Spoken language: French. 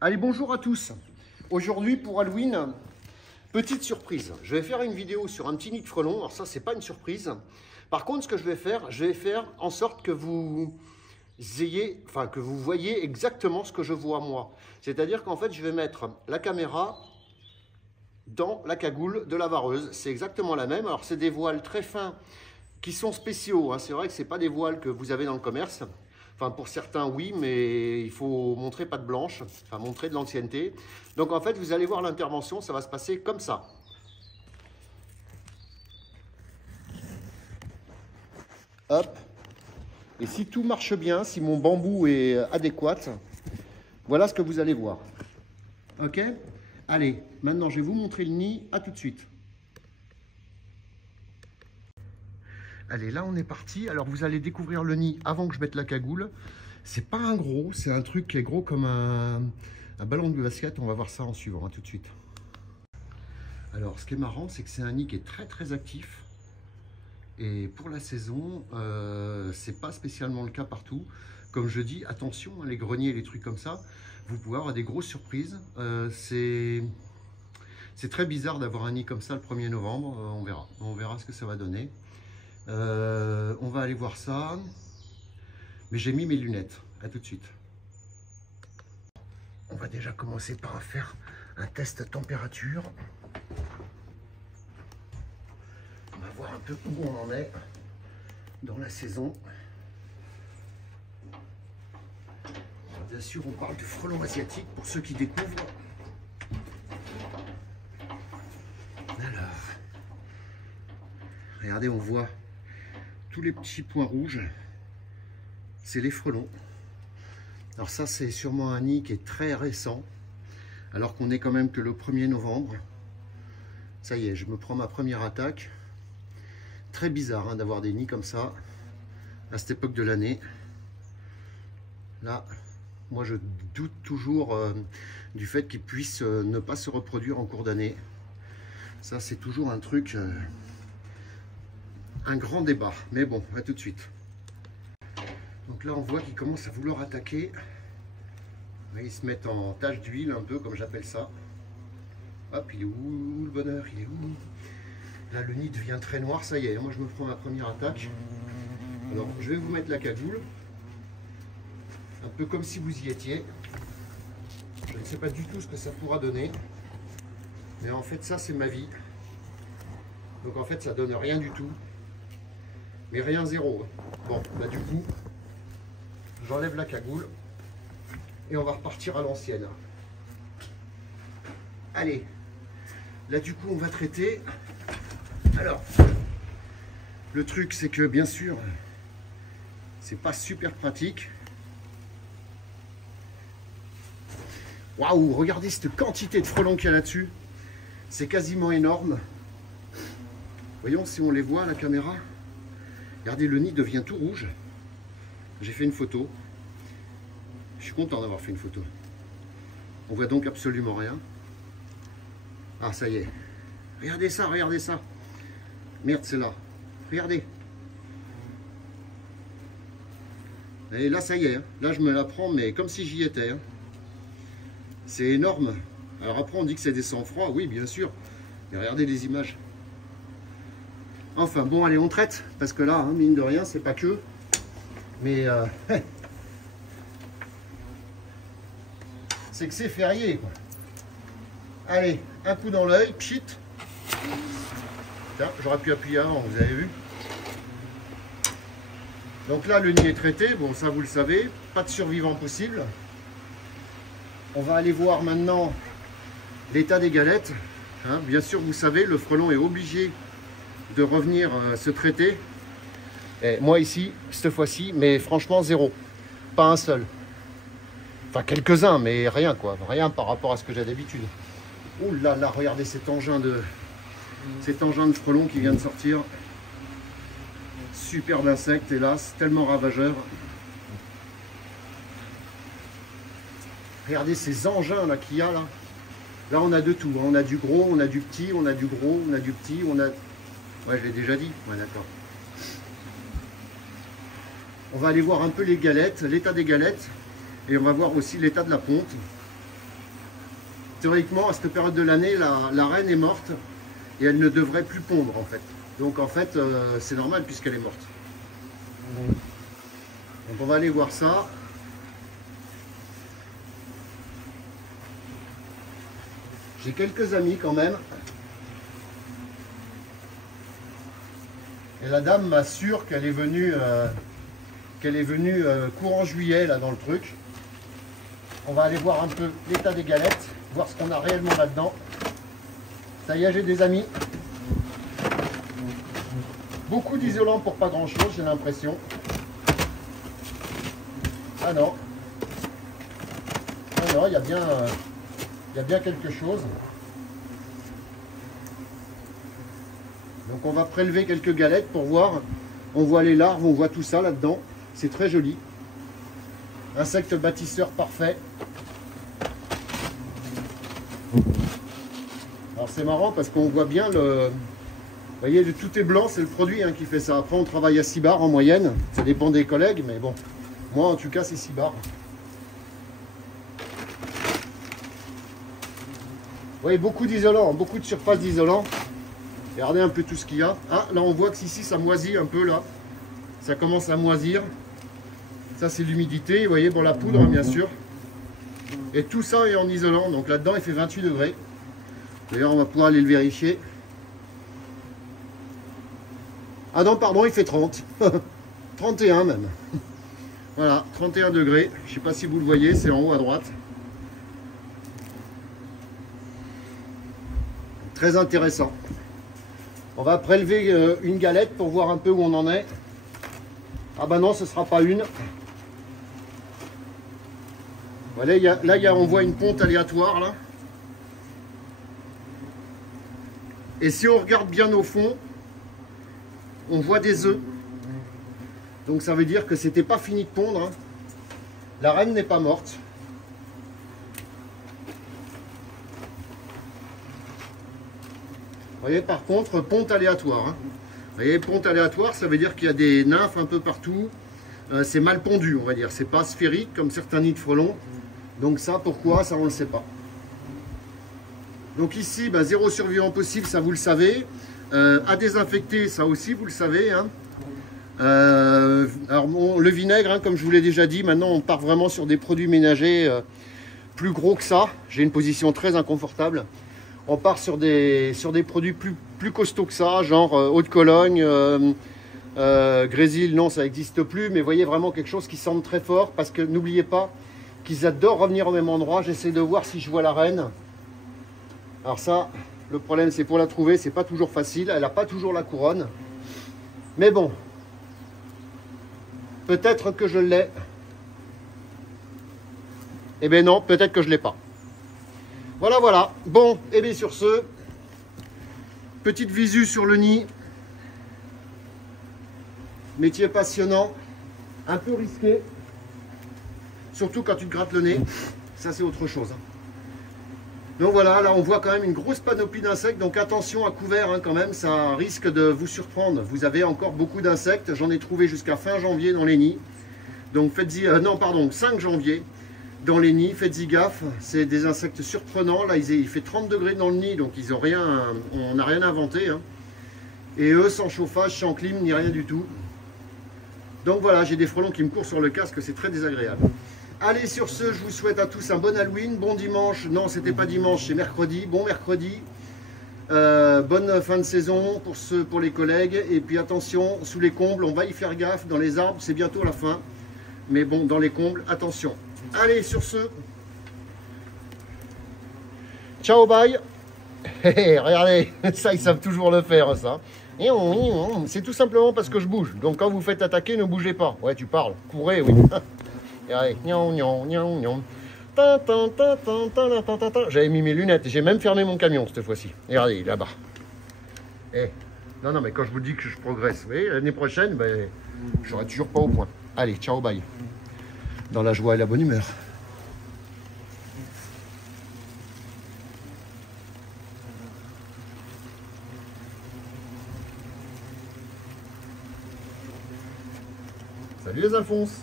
Allez, bonjour à tous. Aujourd'hui, pour Halloween, petite surprise. Je vais faire une vidéo sur un petit nid de frelons. Alors ça, c'est pas une surprise. Par contre, ce que je vais faire en sorte que vous voyez exactement ce que je vois moi. C'est-à-dire qu'en fait, je vais mettre la caméra dans la cagoule de la vareuse. C'est exactement la même. Alors, c'est des voiles très fins qui sont spéciaux. Hein. C'est vrai que ce n'est pas des voiles que vous avez dans le commerce. Enfin, pour certains, oui, mais il faut montrer patte blanche, enfin montrer de l'ancienneté. Donc, en fait, vous allez voir l'intervention, ça va se passer comme ça. Hop. Et si tout marche bien, si mon bambou est adéquat, voilà ce que vous allez voir. Ok? Allez, maintenant, je vais vous montrer le nid. À tout de suite. Allez, là on est parti. Alors vous allez découvrir le nid avant que je mette la cagoule. C'est pas un gros, c'est un truc qui est gros comme un ballon de basket. On va voir ça en suivant, hein, tout de suite. Alors ce qui est marrant, c'est que c'est un nid qui est très actif. Et pour la saison, c'est pas spécialement le cas partout. Comme je dis, attention, hein, les greniers, les trucs comme ça, vous pouvez avoir des grosses surprises. C'est très bizarre d'avoir un nid comme ça le 1er novembre. On verra ce que ça va donner. On va aller voir ça, mais j'ai mis mes lunettes. À tout de suite. On va déjà commencer par faire un test température. On va voir un peu où on en est dans la saison. Alors, bien sûr, on parle du frelon asiatique pour ceux qui découvrent. Alors, regardez, on voit tous les petits points rouges, c'est les frelons. Alors ça, c'est sûrement un nid qui est très récent, alors qu'on est quand même que le 1er novembre. Ça y est, je me prends ma première attaque. Très bizarre hein, d'avoir des nids comme ça à cette époque de l'année. Là, moi je doute toujours du fait qu'ils puissent ne pas se reproduire en cours d'année. Ça, c'est toujours un truc... un grand débat, mais bon, à tout de suite. Donc là, on voit qu'ils commencent à vouloir attaquer. Là, ils se mettent en tache d'huile, un peu, comme j'appelle ça. Hop, il est où le bonheur? Il est où? Là, le nid devient très noir, ça y est. Moi, je me prends ma première attaque. Alors, je vais vous mettre la cagoule. Un peu comme si vous y étiez. Je ne sais pas du tout ce que ça pourra donner. Mais en fait, ça, c'est ma vie. Donc, en fait, ça donne rien du tout. Mais rien, zéro. Bon, bah du coup, j'enlève la cagoule et on va repartir à l'ancienne. Allez, là du coup, on va traiter. Alors, le truc, c'est que bien sûr, c'est pas super pratique. Waouh, regardez cette quantité de frelons qu'il y a là-dessus. C'est quasiment énorme. Voyons si on les voit à la caméra. Regardez, le nid devient tout rouge. J'ai fait une photo. Je suis content d'avoir fait une photo. On voit donc absolument rien. Ah, ça y est. Regardez ça, regardez ça. Merde, c'est là. Regardez. Et là, ça y est. Hein. Là, je me la prends, mais comme si j'y étais. Hein. C'est énorme. Alors après, on dit que c'est des sang-froid. Oui, bien sûr. Mais regardez les images. Enfin, bon, allez, on traite, parce que là, hein, mine de rien, c'est pas que. Mais, c'est que c'est férié, quoi. Allez, un coup dans l'œil, pchit. Tiens, j'aurais pu appuyer avant, vous avez vu. Donc là, le nid est traité, bon, ça, vous le savez. Pas de survivants possible. On va aller voir maintenant l'état des galettes. Hein, bien sûr, vous savez, le frelon est obligé de revenir se traiter. Et moi ici, cette fois-ci, mais franchement zéro. Pas un seul. Enfin quelques-uns, mais rien quoi. Rien par rapport à ce que j'ai d'habitude. Oh là là, regardez cet engin de frelon qui vient de sortir. Superbe insecte, hélas, tellement ravageur. Regardez ces engins là qu'il y a là. Là on a de tout. Hein. On a du gros, on a du petit, on a du gros, on a du petit, on a... Ouais, je l'ai déjà dit. Ouais, d'accord. On va aller voir un peu les galettes, l'état des galettes. Et on va voir aussi l'état de la ponte. théoriquement, à cette période de l'année, la reine est morte et elle ne devrait plus pondre en fait. Donc en fait, c'est normal puisqu'elle est morte. Donc on va aller voir ça. J'ai quelques amis quand même. Et la dame m'assure qu'elle est venue, courant juillet là dans le truc. On va aller voir un peu l'état des galettes, voir ce qu'on a réellement là-dedans. Ça y est, j'ai des amis. Beaucoup d'isolant pour pas grand-chose, j'ai l'impression. Ah non. Ah non, il y a bien quelque chose. Donc on va prélever quelques galettes pour voir. On voit les larves, on voit tout ça là-dedans. C'est très joli. Insecte bâtisseur parfait. Alors c'est marrant parce qu'on voit bien le... Vous voyez, tout est blanc, c'est le produit qui fait ça. Après on travaille à 6 bars en moyenne. Ça dépend des collègues, mais bon. Moi en tout cas c'est 6 bars. Vous voyez, beaucoup d'isolant, beaucoup de surface d'isolant. Regardez un peu tout ce qu'il y a. Ah, là on voit que ici ça moisit un peu là. Ça commence à moisir. Ça c'est l'humidité, vous voyez, pour la poudre bien sûr. Et tout ça est en isolant, donc là-dedans il fait 28 degrés. D'ailleurs on va pouvoir aller le vérifier. Ah non, pardon, il fait 30. 31 même. Voilà, 31 degrés. Je ne sais pas si vous le voyez, c'est en haut à droite. Très intéressant. On va prélever une galette pour voir un peu où on en est. Ah bah non, ce ne sera pas une. Voilà, là, on voit une ponte aléatoire. Là. Et si on regarde bien au fond, on voit des œufs. Donc ça veut dire que c'était pas fini de pondre. La reine n'est pas morte. Vous voyez, par contre, ponte aléatoire. Vous voyez, ponte aléatoire, ça veut dire qu'il y a des nymphes un peu partout. C'est mal pondu, on va dire. C'est pas sphérique comme certains nids de frelons. Donc ça, pourquoi? Ça, on ne le sait pas. Donc ici, zéro survivant possible, ça vous le savez. À désinfecter, ça aussi, vous le savez. Alors bon, le vinaigre, comme je vous l'ai déjà dit, maintenant on part vraiment sur des produits ménagers plus gros que ça. J'ai une position très inconfortable. On part sur des produits plus costauds que ça, genre eau de Cologne, Grésil, non ça n'existe plus, mais voyez vraiment quelque chose qui semble très fort, parce que n'oubliez pas qu'ils adorent revenir au même endroit. J'essaie de voir si je vois la reine. Alors ça, le problème c'est pour la trouver, c'est pas toujours facile, elle n'a pas toujours la couronne. Mais bon, peut-être que je l'ai. Eh bien non, peut-être que je ne l'ai pas. Voilà, voilà. Bon, et bien sur ce, petite visu sur le nid. Métier passionnant, un peu risqué. Surtout quand tu te grattes le nez. Ça, c'est autre chose. Donc voilà, là on voit quand même une grosse panoplie d'insectes. Donc attention à couvert quand même, ça risque de vous surprendre. Vous avez encore beaucoup d'insectes. J'en ai trouvé jusqu'à fin janvier dans les nids. Donc faites-y, non pardon, 5 janvier. Dans les nids, faites-y gaffe, c'est des insectes surprenants. Là, il fait 30 degrés dans le nid, donc ils ont rien, on n'a rien inventé. Et eux, sans chauffage, sans clim, ni rien du tout. Donc voilà, j'ai des frelons qui me courent sur le casque, c'est très désagréable. Allez, sur ce, je vous souhaite à tous un bon Halloween, bon dimanche. Non, c'était pas dimanche, c'est mercredi. Bon mercredi. Bonne fin de saison pour les collègues. Et puis attention, sous les combles, on va y faire gaffe. Dans les arbres, c'est bientôt la fin. Mais bon, dans les combles, attention. Allez, sur ce, ciao, bye. Regardez, ça, ils savent toujours le faire, ça. C'est tout simplement parce que je bouge. Donc, quand vous faites attaquer, ne bougez pas. Ouais, tu parles. Courez, oui. Regardez. J'avais mis mes lunettes. J'ai même fermé mon camion cette fois-ci. Regardez, là-bas. Non, non, mais quand je vous dis que je progresse, vous voyez, l'année prochaine, je serai toujours pas au point. Allez, ciao, bye. Dans la joie et la bonne humeur. Salut les Alphonse.